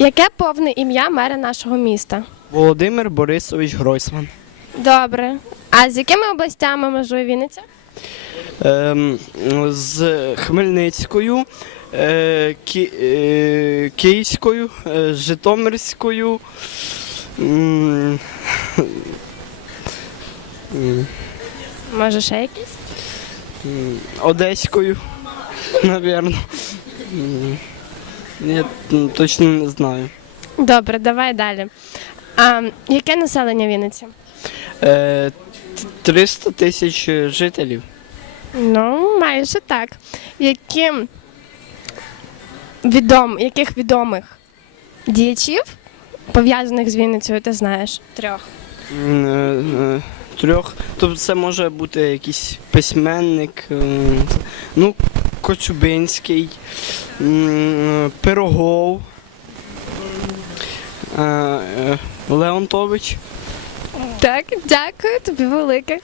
Яке повне ім'я мера нашого міста? Володимир Борисович Гройсман. Добре. А з якими областями межує Вінниця? Ем, з Хмельницькою, е, Ки, е, Київською, е, Житомирською. м, м, Може, ще якісь? м, Одеською, напевно. М, Я м, точно не знаю. Добре, давай далі. А яке населення Вінниці? Е, 300 тисяч жителів. Ну, майже так. Яким відом, яких відомих діячів, пов'язаних з Вінницею, ти знаєш? Трьох. М, е, е, Трьох. Тобто це може бути якийсь письменник, е, ну, Коцюбинський, Пирогов, е, е, Леонтович. Так, дякую тобі велике.